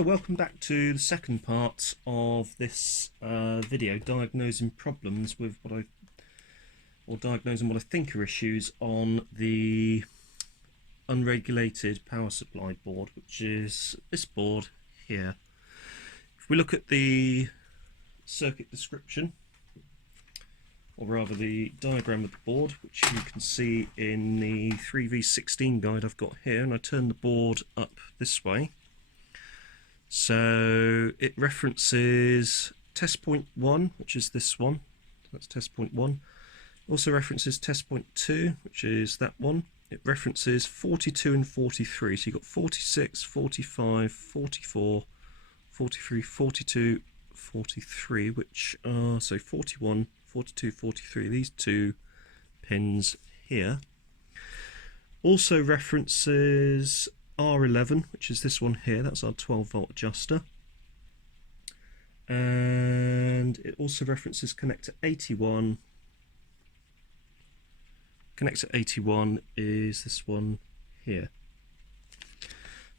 So welcome back to the second part of this video, diagnosing problems with diagnosing what I think are issues on the unregulated power supply board, which is this board here. If we look at the circuit description, or rather the diagram of the board, which you can see in the 3V16 guide I've got here, and I turn the board up this way. So it references test point 1, which is this one. That's test point 1. Also references test point 2, which is that one. It references 42 and 43. So you've got 46, 45, 44, 43, 42, 43, which are, so 41, 42, 43, these two pins here. Also references R11, which is this one here, that's our 12-volt adjuster. And it also references connector 81. Connector 81 is this one here.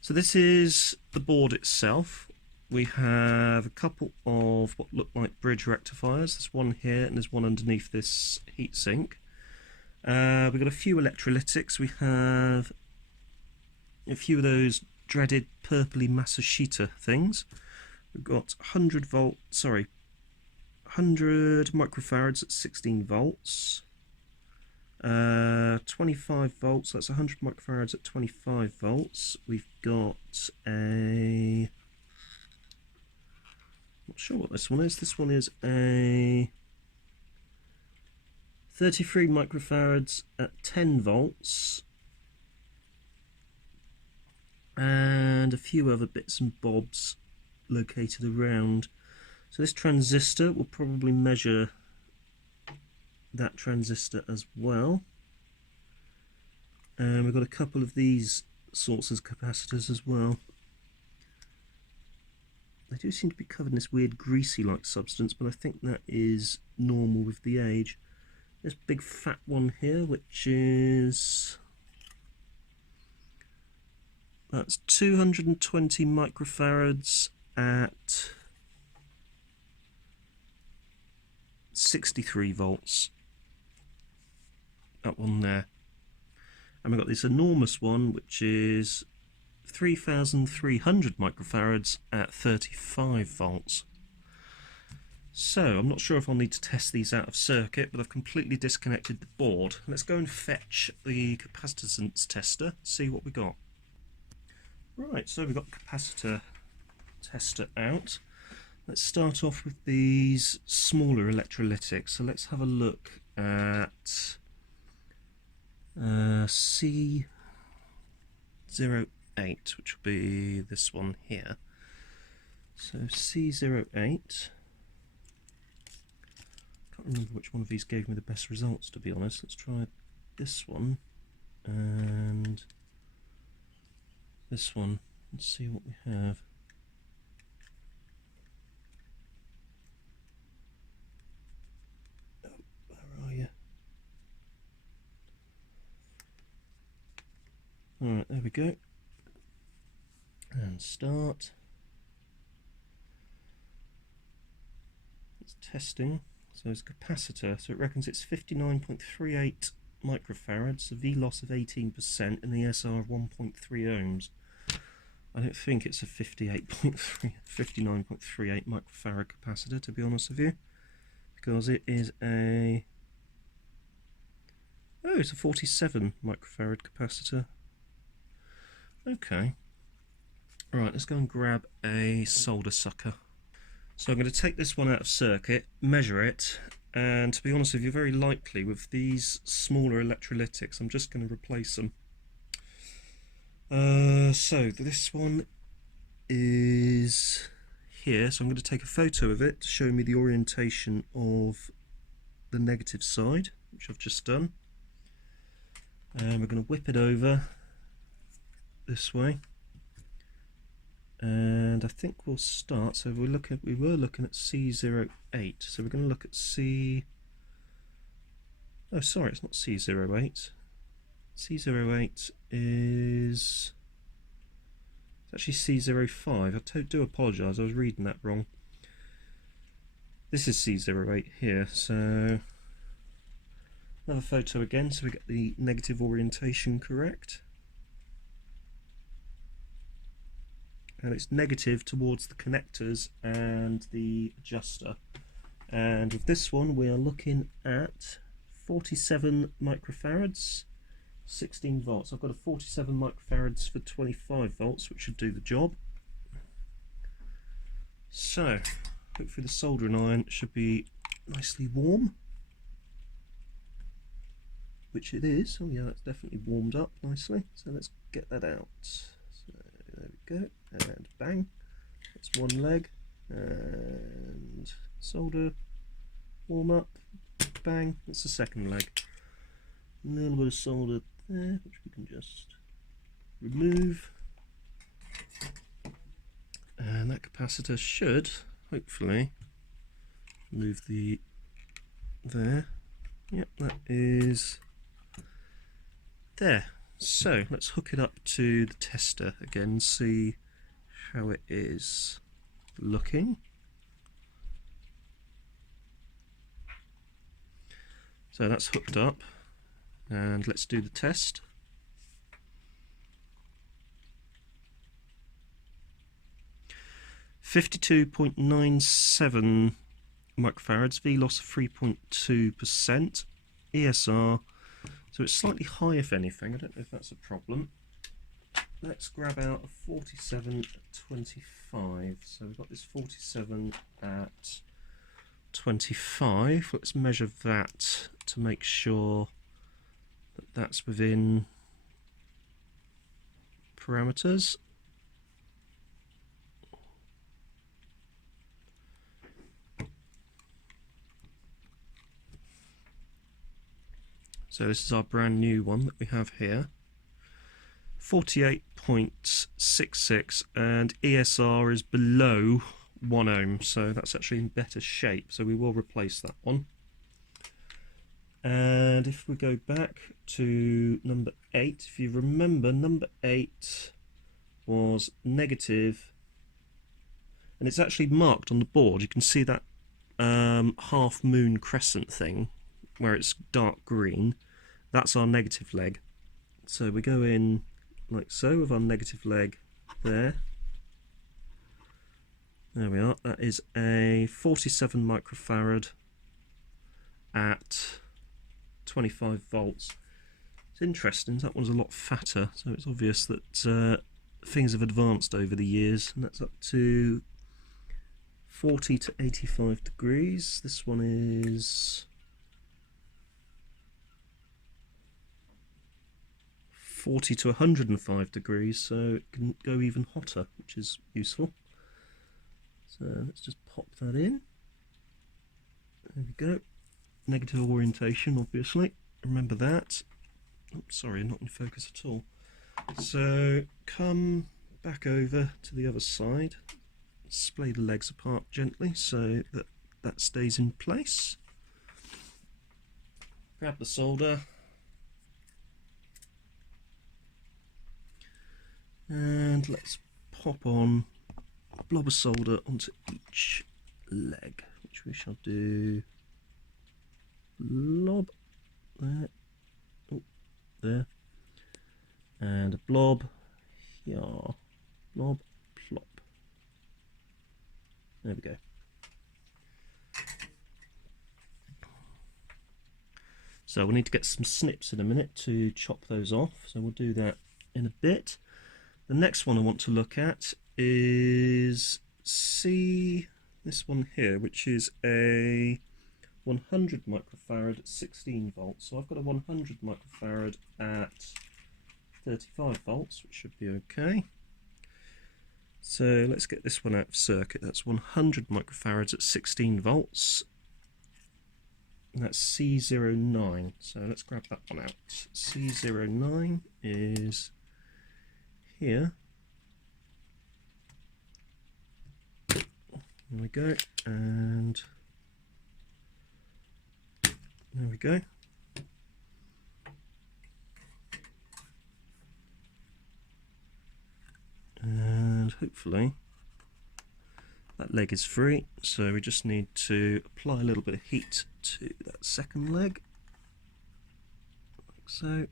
So this is the board itself. We have a couple of what look like bridge rectifiers. There's one here and there's one underneath this heatsink. We've got a few electrolytics. We have a few of those dreaded purpley Masashita things. We've got 100 microfarads at 16 volts. 25 volts, that's 100 microfarads at 25 volts. We've got a... not sure what this one is. This one is a 33 microfarads at 10 volts. And a few other bits and bobs located around. So this transistor will probably measure that transistor as well. And we've got a couple of these sorts of capacitors as well. They do seem to be covered in this weird greasy like substance, but I think that is normal with the age. This big fat one here, which is... that's 220 microfarads at 63 volts. That one there. And we've got this enormous one, which is 3,300 microfarads at 35 volts. So I'm not sure if I'll need to test these out of circuit, but I've completely disconnected the board. Let's go and fetch the capacitance tester, see what we got. Right, so we've got capacitor tester out. Let's start off with these smaller electrolytics. So let's have a look at C08, which will be this one here. So C08, can't remember which one of these gave me the best results, to be honest. Let's try this one and this one and see what we have. Oh, where are you? Alright, there we go. And start. It's testing. So it's capacitor, so it reckons it's 59.38 microfarads, a V loss of 18% and the SR of 1.3 ohms. I don't think it's a 59.38 microfarad capacitor, to be honest with you, because it is a... oh, it's a 47 microfarad capacitor. Okay. Right, let's go and grab a solder sucker. So I'm going to take this one out of circuit, measure it, and to be honest with you, very likely with these smaller electrolytics, I'm just going to replace them. So this one is here, so I'm going to take a photo of it to show me the orientation of the negative side, which I've just done. And we're going to whip it over this way. And I think we'll start, so we were looking at C08, so we're going to look at C... oh sorry, it's not C08. C08 is It's actually C05. I do apologise, I was reading that wrong. This is C08 here, so another photo again so we get the negative orientation correct. And it's negative towards the connectors and the adjuster. And with this one we are looking at 47 microfarads, 16 volts. I've got a 47 microfarads for 25 volts, which should do the job. So hopefully the soldering iron should be nicely warm, which it is. Oh yeah, that's definitely warmed up nicely. So let's get that out. So there we go, and bang, that's one leg, and solder, warm up, bang, that's the second leg. A little bit of solder there, which we can just remove, and that capacitor should hopefully move the there. Yep, that is there. So let's hook it up to the tester again, see how it is looking. So that's hooked up, and let's do the test. (52.97 microfarads, V loss of 3.2%, ESR, so it's slightly high if anything. I don't know if that's a problem. Let's grab out a 47 at 25. So we've got this 47 at 25. Let's measure that to make sure that that's within parameters. So this is our brand new one that we have here. 48.66, and ESR is below 1 ohm, so that's actually in better shape, so we will replace that one. And if we go back to number 8, if you remember, number 8 was negative, and it's actually marked on the board. You can see that half moon crescent thing where it's dark green. That's our negative leg. So we go in like so with our negative leg there. There we are. That is a 47 microfarad at 25 volts. It's interesting, that one's a lot fatter, so it's obvious that things have advanced over the years, and that's up to 40 to 85 degrees. This one is 40 to 105 degrees, so it can go even hotter, which is useful. So let's just pop that in. There we go. Negative orientation, obviously. Remember that. Oops, sorry, not in focus at all. So come back over to the other side. Splay the legs apart gently so that that stays in place. Grab the solder. And let's pop on a blob of solder onto each leg, which we shall do. Blob there, oh, there, and a blob here, blob, plop. There we go. So we'll need to get some snips in a minute to chop those off, so we'll do that in a bit. The next one I want to look at is this one here, which is a 100 microfarad at 16 volts. So I've got a 100 microfarad at 35 volts, which should be okay. So let's get this one out of circuit. That's 100 microfarads at 16 volts. And that's C09. So let's grab that one out. C09 is here. There we go, and there we go. And hopefully that leg is free, so we just need to apply a little bit of heat to that second leg, like so.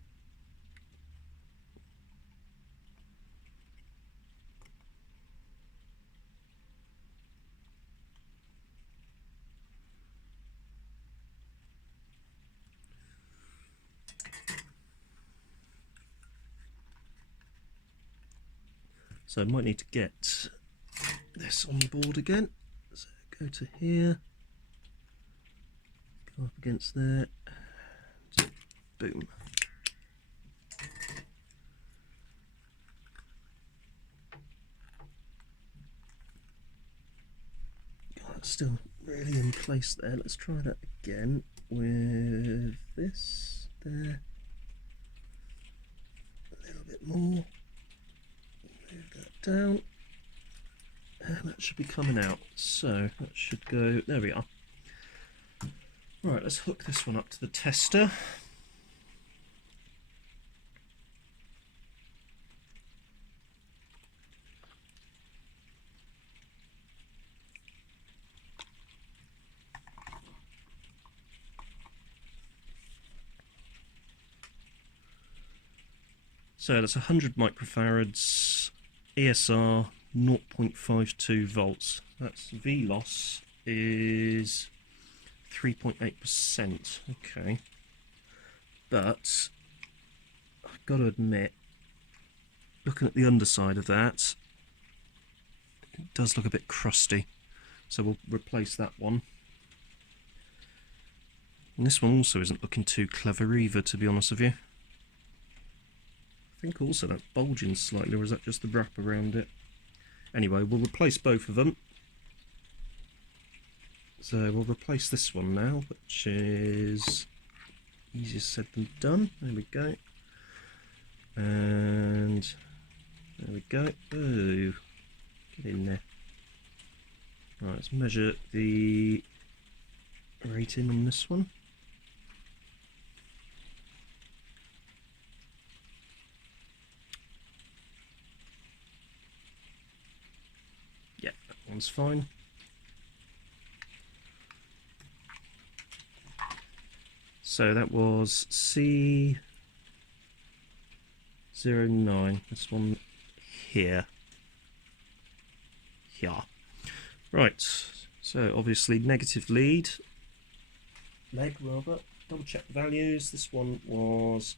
So I might need to get this on the board again. So go to here, go up against there, and boom. God, it's still really in place there. Let's try that again with this there. A little bit more. Move that down, and that should be coming out. So that should go, there we are. Right, let's hook this one up to the tester. So that's 100 microfarads, ESR 0.52 volts. That's V loss is 3.8%. Okay, but I've got to admit, looking at the underside of that, it does look a bit crusty. So we'll replace that one. And this one also isn't looking too clever either, to be honest with you. I think also that's bulging slightly, or is that just the wrap around it? Anyway, we'll replace both of them. So we'll replace this one now, which is easier said than done. There we go. And there we go. Oh, get in there. Right, let's measure the rating on this one. Yeah, that one's fine. So that was C09, this one here. Yeah. Right, so obviously negative leg rather. Double check the values. This one was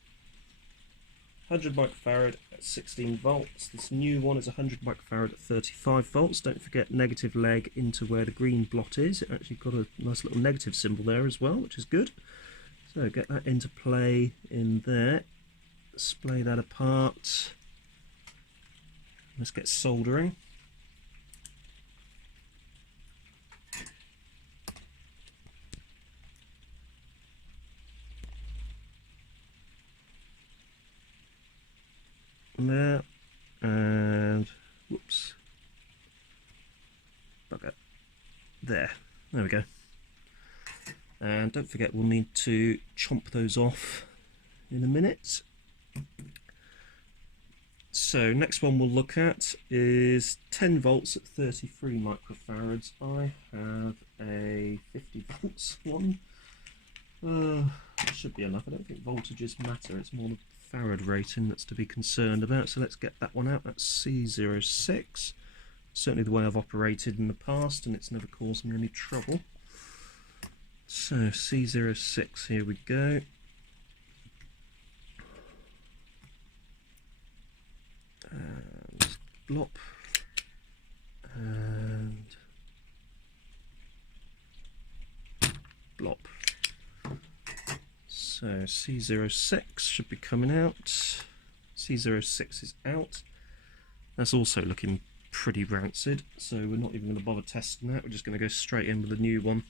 100 microfarad at 16 volts. This new one is 100 microfarad at 35 volts. Don't forget negative leg into where the green blot is. It actually got a nice little negative symbol there as well, which is good. So get that into play in there. Splay that apart. Let's get soldering. There, and whoops, bugger, there we go. And don't forget, we'll need to chomp those off in a minute. So next one we'll look at is 10 volts at 33 microfarads. I have a 50 volts one. That should be enough. I don't think voltages matter, it's more the farad rating that's to be concerned about. So let's get that one out. That's C06. Certainly the way I've operated in the past, and it's never caused me any trouble. So C06, here we go. And blop. And blop. So C06 should be coming out. C06 is out. That's also looking pretty rancid, so we're not even going to bother testing that. We're just going to go straight in with the new one.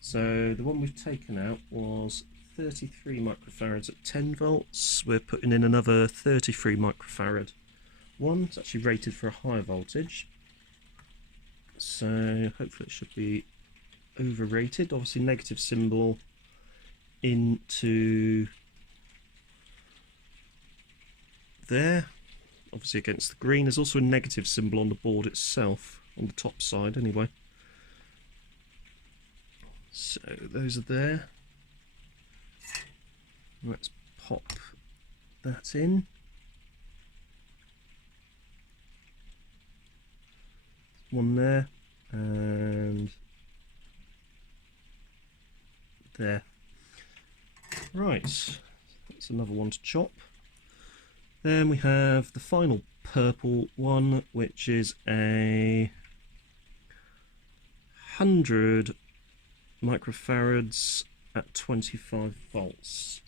So the one we've taken out was 33 microfarads at 10 volts. We're putting in another 33 microfarad one. It's actually rated for a higher voltage, so hopefully it should be overrated. Obviously negative symbol into there obviously against the green. There's also a negative symbol on the board itself, on the top side anyway. So those are there. Let's pop that in. One there, and there. Right, that's another one to chop. Then we have the final purple one, which is a 100 microfarads at 25 volts.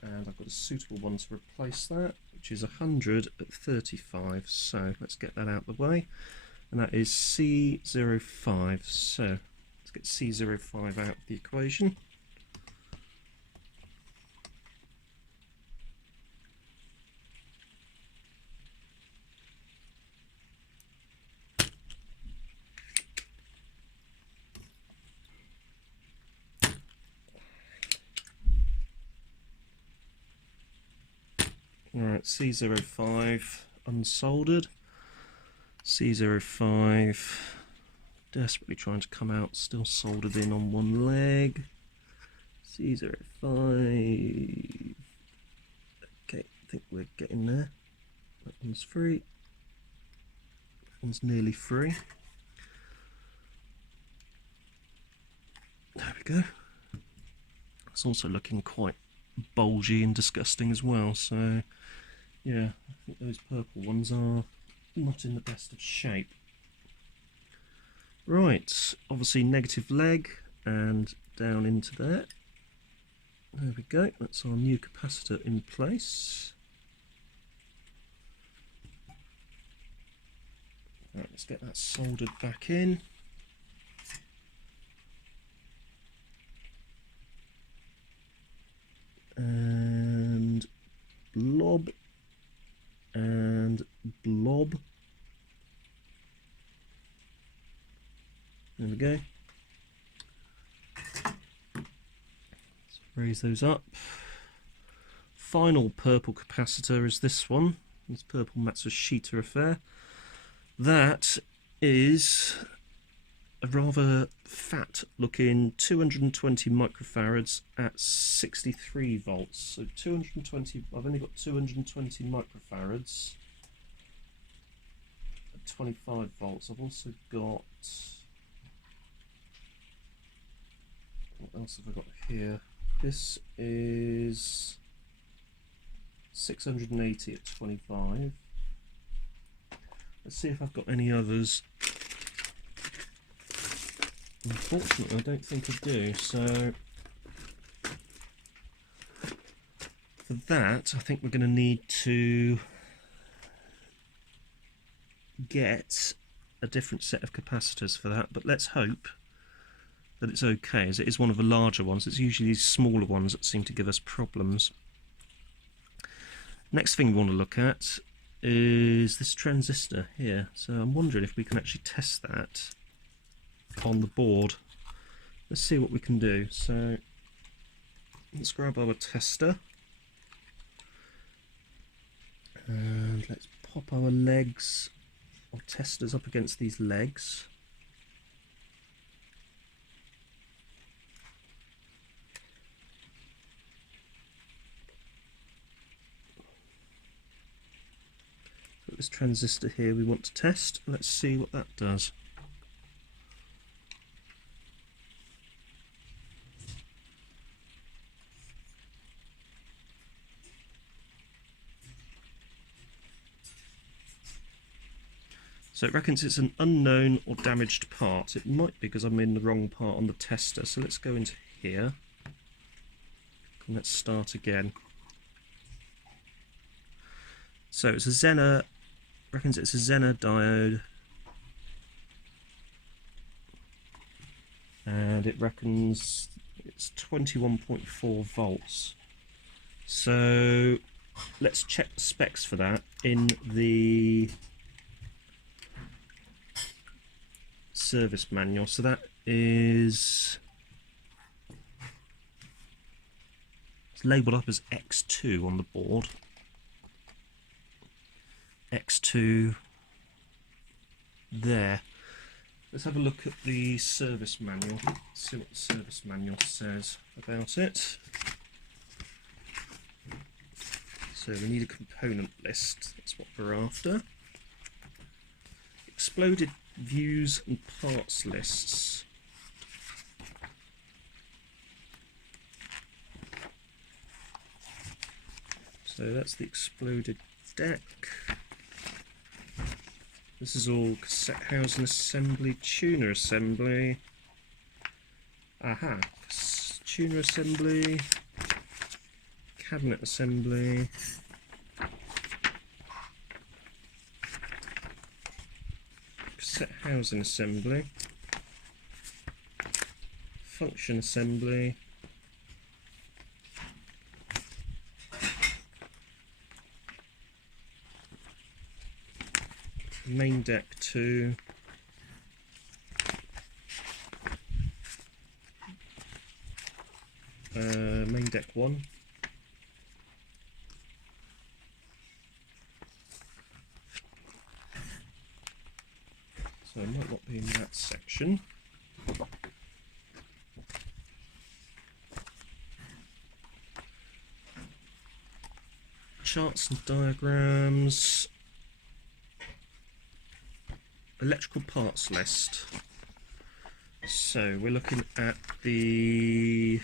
And I've got a suitable one to replace that, which is 100 at 35. So let's get that out of the way. And that is C05. So let's get C05 out of the equation. Alright, C05 unsoldered. C05 desperately trying to come out, still soldered in on one leg. C05. Okay, I think we're getting there. That one's free. That one's nearly free. There we go. It's also looking quite bulgy and disgusting as well, so yeah, I think those purple ones are not in the best of shape. Right, obviously negative leg and down into there. There we go, that's our new capacitor in place. Right, let's get that soldered back in. And blob and blob. There we go. Let's raise those up. Final purple capacitor is this one. This purple Matsushita affair. That is a rather fat looking 220 microfarads at 63 volts. So 220, I've only got 220 microfarads at 25 volts. I've also got, what else have I got here? This is 680 at 25. Let's see if I've got any others. Unfortunately, I don't think I do, so for that I think we're going to need to get a different set of capacitors for that, but let's hope that it's okay, as it is one of the larger ones. It's usually these smaller ones that seem to give us problems. Next thing we want to look at is this transistor here, so I'm wondering if we can actually test that on the board. Let's see what we can do. So let's grab our tester and let's pop our legs or testers up against these legs. So this transistor here we want to test. Let's see what that does. So it reckons it's an unknown or damaged part. It might be because I'm in the wrong part on the tester. So let's go into here. And let's start again. So it's a Zener, reckons it's a Zener diode. And it reckons it's 21.4 volts. So let's check the specs for that in the service manual. So that is, it's labelled up as X2 on the board. X2 there. Let's have a look at the service manual, see what the service manual says about it. So we need a component list, that's what we're after. Exploded views and parts lists. So that's the exploded deck. This is all cassette housing assembly, tuner assembly. Aha, tuner assembly, cabinet assembly. Cassette housing assembly. Function assembly. Main deck 2, main deck 1, so it might not be in that section. Charts and diagrams. Electrical parts list. So we're looking at the...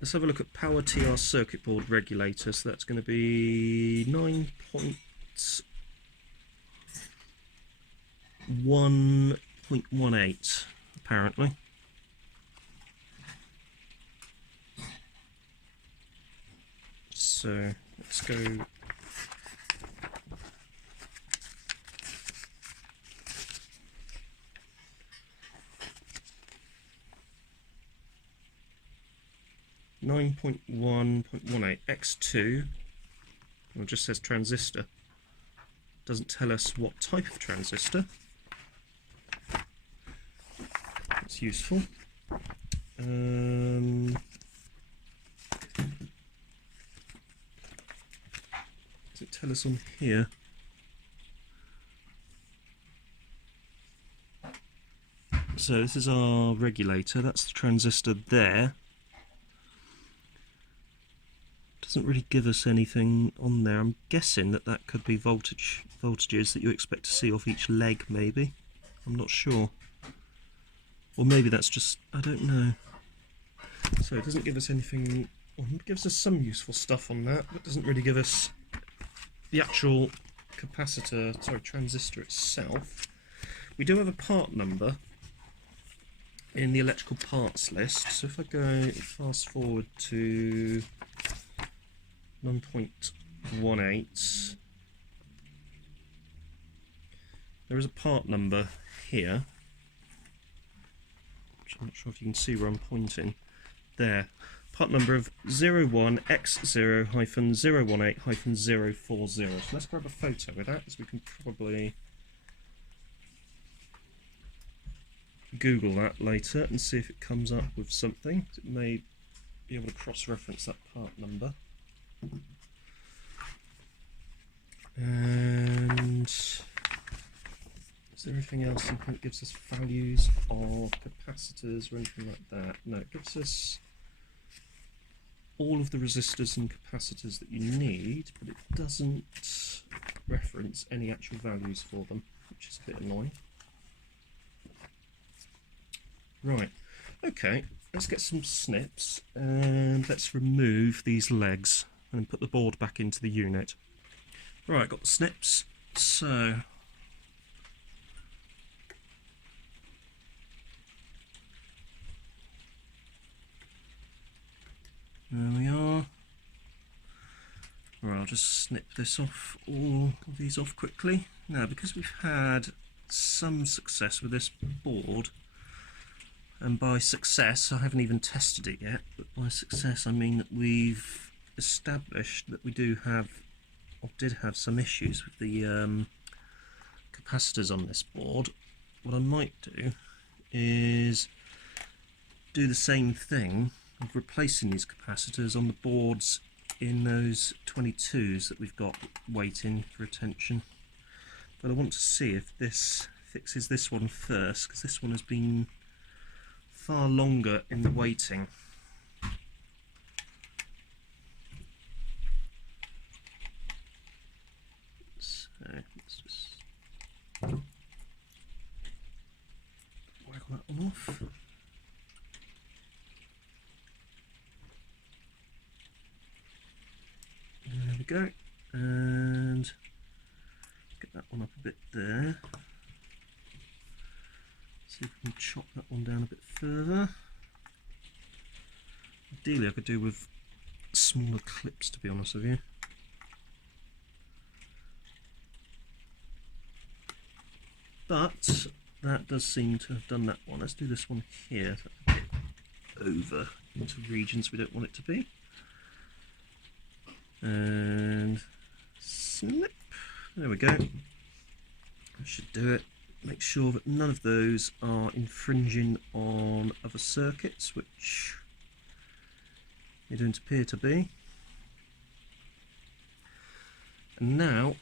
Let's have a look at power TR circuit board regulator. So that's going to be 9.1.18 apparently. So let's go 9.1.18 X2, well, it just says transistor, doesn't tell us what type of transistor. That's useful. Does it tell us on here? So this is our regulator, that's the transistor there. Doesn't really give us anything on there. I'm guessing that that could be voltages that you expect to see off each leg, maybe. I'm not sure. Or maybe that's just, I don't know. So it doesn't give us anything, well, it gives us some useful stuff on that, but doesn't really give us the actual capacitor, sorry, transistor itself. We do have a part number in the electrical parts list. So if I go fast forward to 9.18, there is a part number here, which I'm not sure if you can see where I'm pointing. There, part number of 01X0-018-040. So let's grab a photo with that, as we can probably Google that later and see if it comes up with something. It may be able to cross-reference that part number. And is there anything else that gives us values of capacitors or anything like that? No, it gives us all of the resistors and capacitors that you need, but it doesn't reference any actual values for them, which is a bit annoying. Right, okay, let's get some snips and let's remove these legs and put the board back into the unit. Right, got the snips, so there we are. Right, I'll just snip this off, all of these off quickly. Now, because we've had some success with this board, and by success, I haven't even tested it yet, but by success I mean that we've established that we do have, or did have, some issues with the capacitors on this board. What I might do is do the same thing of replacing these capacitors on the boards in those 22s that we've got waiting for attention. But I want to see if this fixes this one first, because this one has been far longer in the waiting. So let's just waggle that one off. There we go, and get that one up a bit there. See if we can chop that one down a bit further. Ideally I could do with smaller clips, to be honest with you. But that does seem to have done that one. Let's do this one here. That's a bit over into regions we don't want it to be. And snip. There we go. That should do it. Make sure that none of those are infringing on other circuits, which they don't appear to be. And now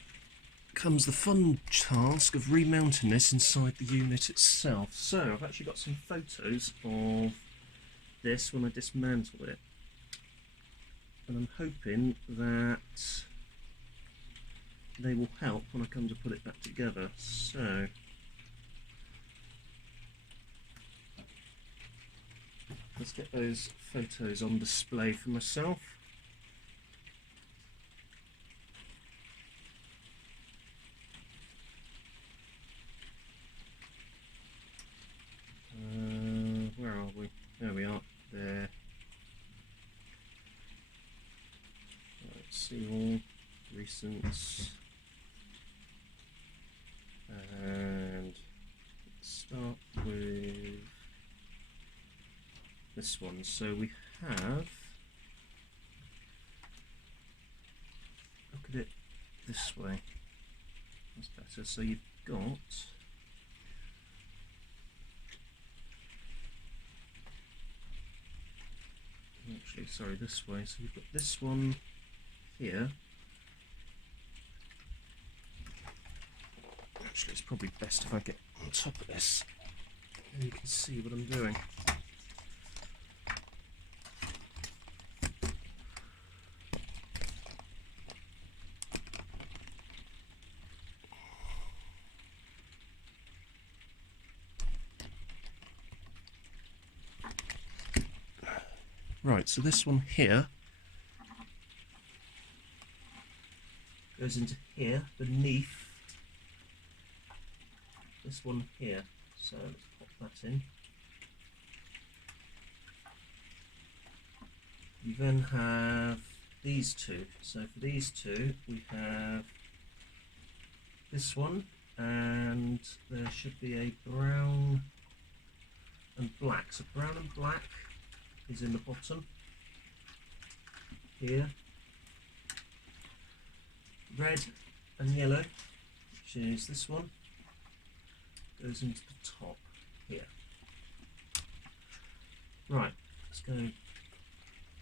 comes the fun task of remounting this inside the unit itself. So I've actually got some photos of this when I dismantle it, and I'm hoping that they will help when I come to put it back together. So let's get those photos on display for myself. Where are we? There we are. There. Right, see all recents. And let's start with this one. So we have, look at it this way, that's better. So you've got actually, sorry, this way. So you've got this one here. Actually, it's probably best if I get on top of this and you can see what I'm doing. Right, so this one here goes into here beneath this one here. So let's pop that in. You then have these two. So for these two we have this one, and there should be a brown and black. So brown and black is in the bottom here. Red and yellow, which is this one, goes into the top here. Right, let's go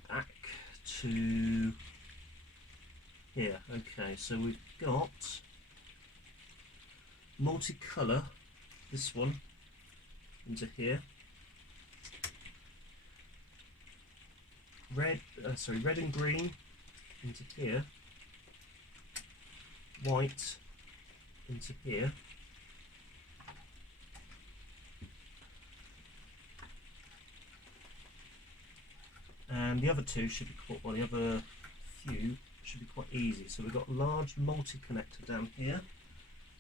back to here. Okay, so we've got multicolour, this one, into here. Red and green into here. White into here. And the other two should be quite, well, the other few should be quite easy. So we've got a large multi-connector down here.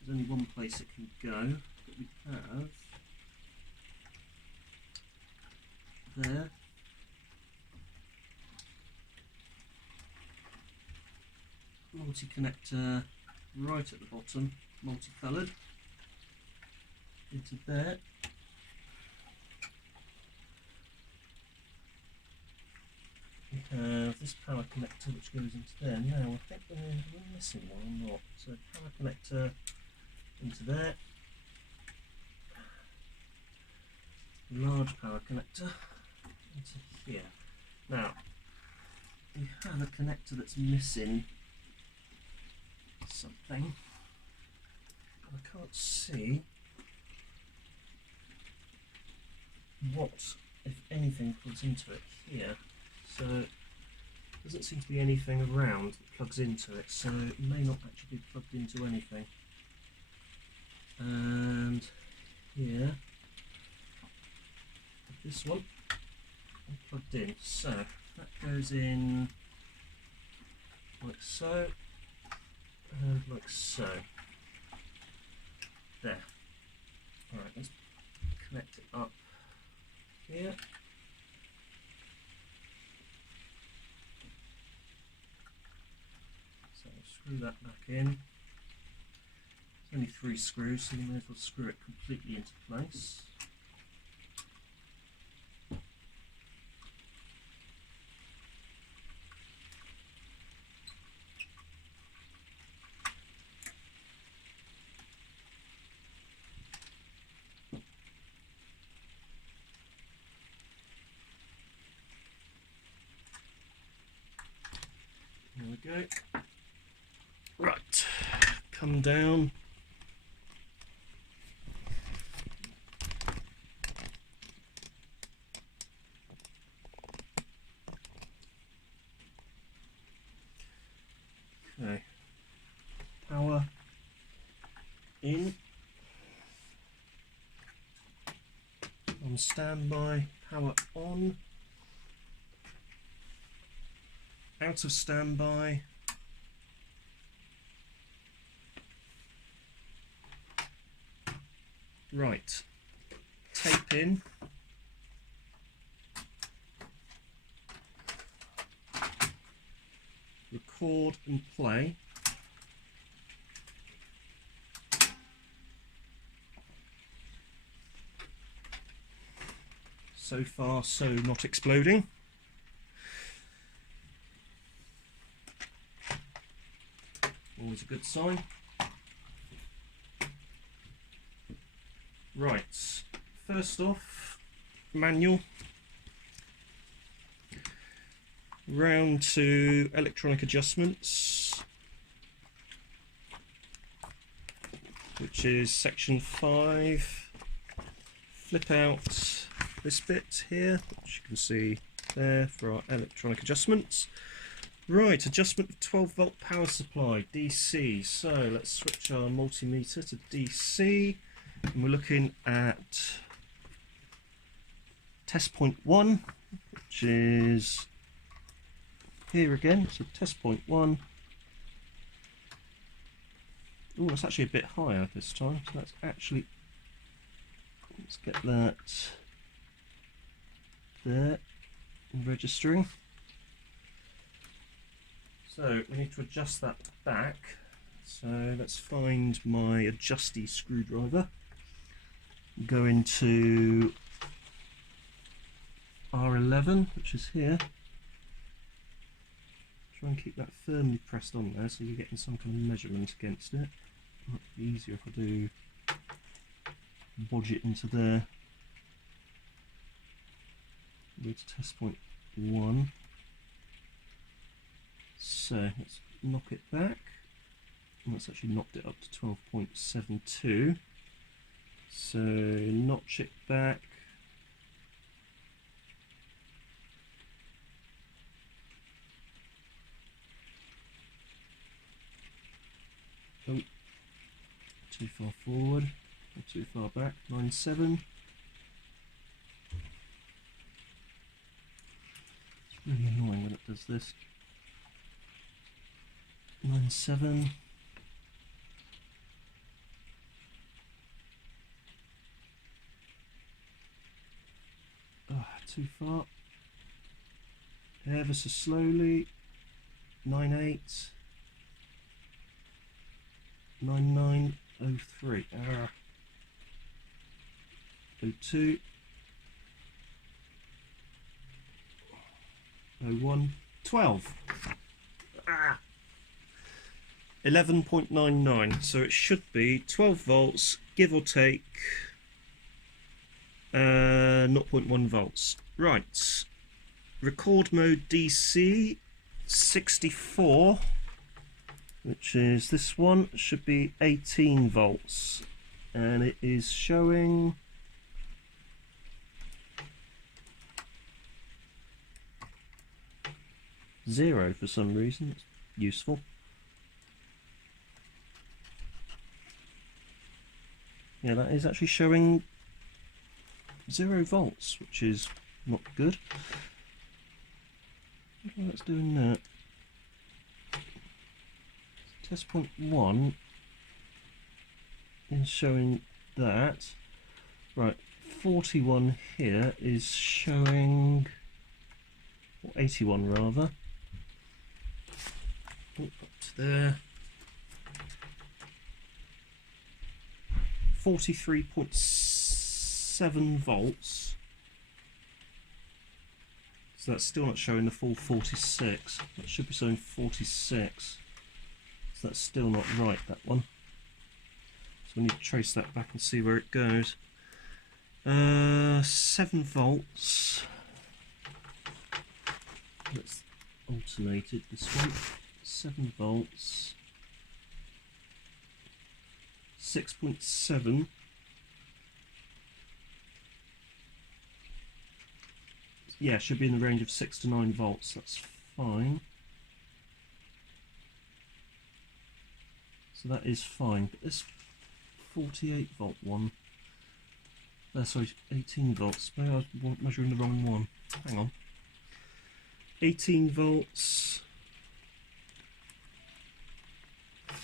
There's only one place it can go, but we have there. Multi-connector right at the bottom, multicoloured, into there. We have this power connector which goes into there. Now I think we're missing one or not. So power connector into there. Large power connector into here. Now we have a connector that's missing something. I can't see what, if anything, plugs into it here. So there doesn't seem to be anything around that plugs into it, so it may not actually be plugged into anything. And here, this one, I'm plugged in. So that goes in like so, and like so. There. Alright, let's connect it up here. So screw that back in. It's only 3 screws, so you may as well screw it completely into place. There we go. Right, come down. Okay, power in, on standby, power on, out of standby, right, tape in, record and play. So far, so not exploding. Always a good sign. Right, first off, manual. Round to electronic adjustments, which is section 5. Flip out this bit here, which you can see there for our electronic adjustments. Right, adjustment of 12 volt power supply, DC. So let's switch our multimeter to DC, and we're looking at test point 1, which is here again. So test point 1. Oh, it's actually a bit higher this time, so that's actually, let's get that there, registering. So we need to adjust that back. So let's find my adjusty screwdriver. Go into R11, which is here. Try and keep that firmly pressed on there so you're getting some kind of measurement against it. Might be easier if I do bodge it into there. Go to test point 1. So let's knock it back. And that's actually knocked it up to 12.72. So notch it back. Oh, too far forward, or too far back. 9.7. It's really annoying when it does this. 9.7. Too far. Ever so slowly. 9.8. 9.903. 02. 01. 12. 11.99. So it should be 12 volts, give or take 0.1 volts. Right. Record mode DC. 64, which is this one, should be 18 volts, and it is showing 0 for some reason. It's useful. Yeah, that is actually showing 0 volts, which is not good. I don't know what's doing that. Test point 1 is showing that. Right, 41 here is showing, or 81 rather. Oh, up to there. 43.7 volts. So that's still not showing the full 46. That should be showing 46. So that's still not right, that one. So we need to trace that back and see where it goes. 7 volts. Let's alternate it, this one. 7 volts. 6.7. Yeah, should be in the range of 6 to 9 volts. That's fine. So that is fine. But this 48 volt one, sorry, 18 volts. Maybe I was measuring the wrong one. Hang on. 18 volts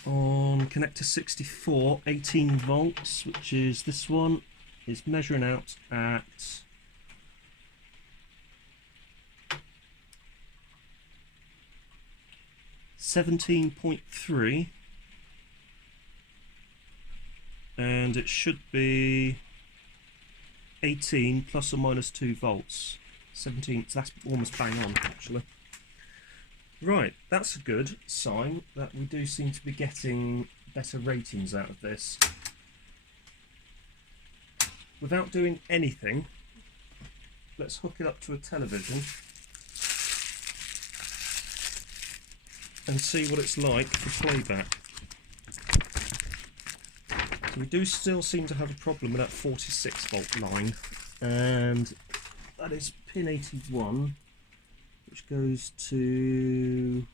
on connector 64. 18 volts, which is this one, is measuring out at 17.3, and it should be 18 plus or minus 2 volts. 17, so that's almost bang on actually. Right, that's a good sign that we do seem to be getting better ratings out of this. Without doing anything, let's hook it up to a television and see what it's like for playback. So we do still seem to have a problem with that 46 volt line, and that is pin 81, which goes to,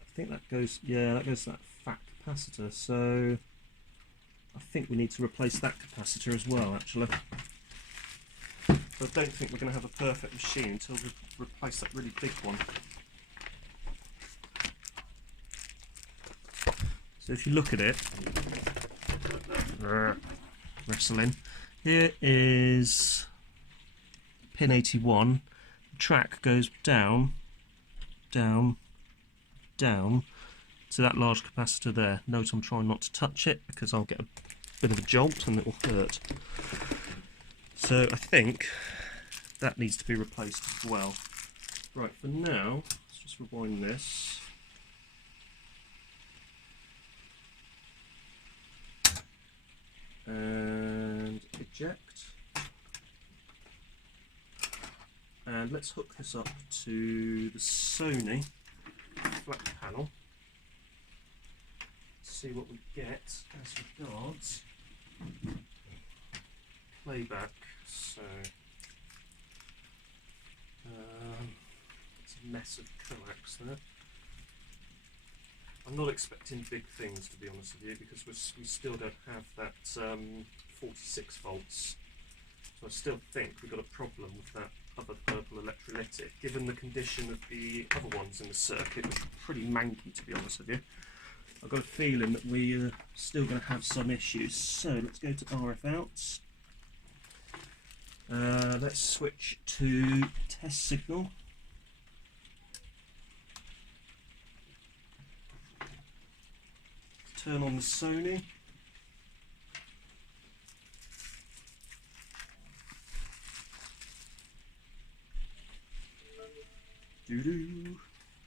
I think that goes, yeah, that goes to that fat capacitor, so I think we need to replace that capacitor as well actually. But I don't think we're going to have a perfect machine until we replace that really big one. So if you look at it, wrestling, here is pin 81, the track goes down, down, down to that large capacitor there. Note I'm trying not to touch it because I'll get a bit of a jolt and it will hurt. So I think that needs to be replaced as well. Right, for now, let's just rewind this. And eject, and let's hook this up to the Sony flat panel, see what we get as regards playback. So it's a mess of coax there. I'm not expecting big things, to be honest with you, because we still don't have that 46 volts. So I still think we've got a problem with that other purple electrolytic. Given the condition of the other ones in the circuit, which are pretty manky, to be honest with you, I've got a feeling that we're still going to have some issues. So let's go to RF outs. Let's switch to test signal. Turn on the Sony. Doo-doo.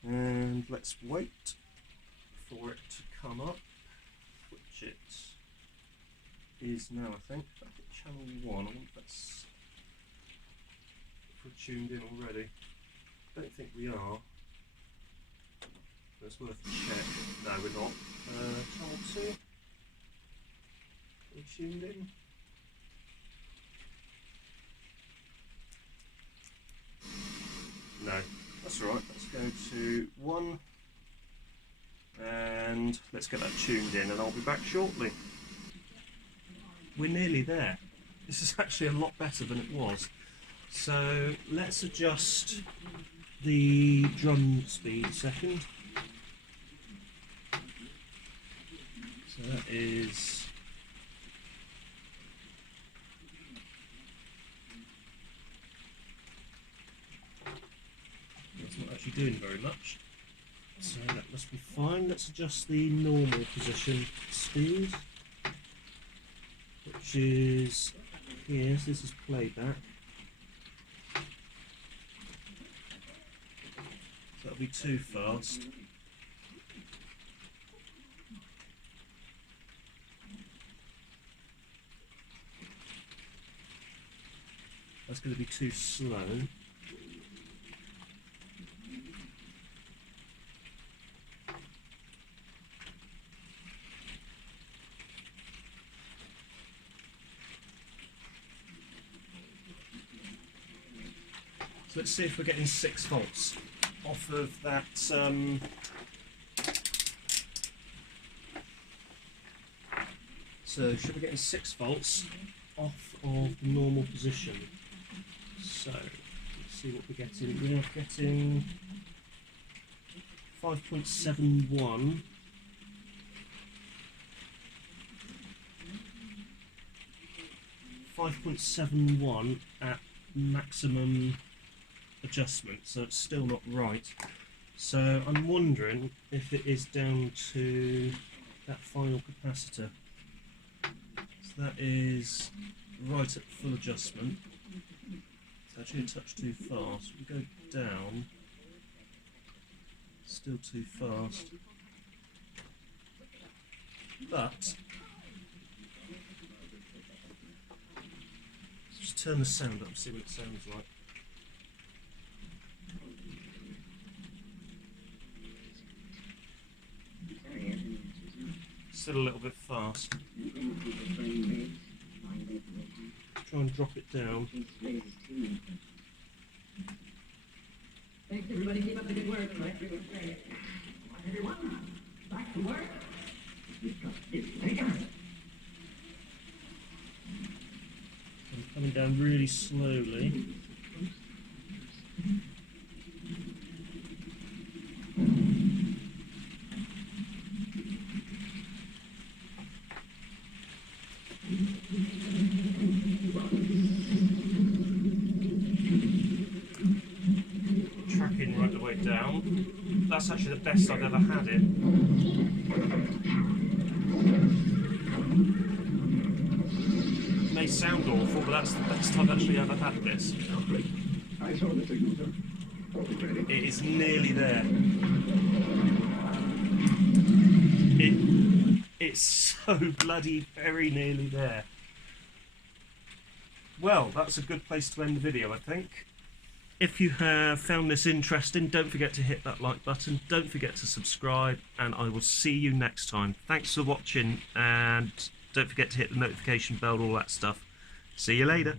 And let's wait for it to come up, which it is now, I think. Back at channel 1. I wonder if that's, if we're tuned in already. I don't think we are. It's worth a check. No, we're not. Channel 2. Are we tuned in? No, that's alright. Let's go to 1 and let's get that tuned in, and I'll be back shortly. We're nearly there. This is actually a lot better than it was. So let's adjust the drum speed a second. So that is that's not actually doing very much. So that must be fine. Let's adjust the normal position speed, which is here. So this is playback. So that'll be too fast. That's going to be too slow. So let's see if we're getting 6 volts off of that. So should we get 6 volts off of the normal position? So let's see what we're getting. We are getting 5.71. 5.71 at maximum adjustment, so it's still not right. So I'm wondering if it is down to that final capacitor. So that is right at full adjustment. It's actually a touch too fast. We go down, still too fast. But let's just turn the sound up and see what it sounds like. Still a little bit fast. Try and drop it down. Thanks everybody, keep up the good work. Everyone, back to work. I'm coming down really slowly. Tracking right the way down. That's actually the best I've ever had it. It may sound awful, but that's the best I've actually ever had this. It is nearly there. It's so bloody very nearly there. Well, that's a good place to end the video, I think. If you have found this interesting, don't forget to hit that like button, don't forget to subscribe, and I will see you next time. Thanks for watching, and don't forget to hit the notification bell, all that stuff. See you later.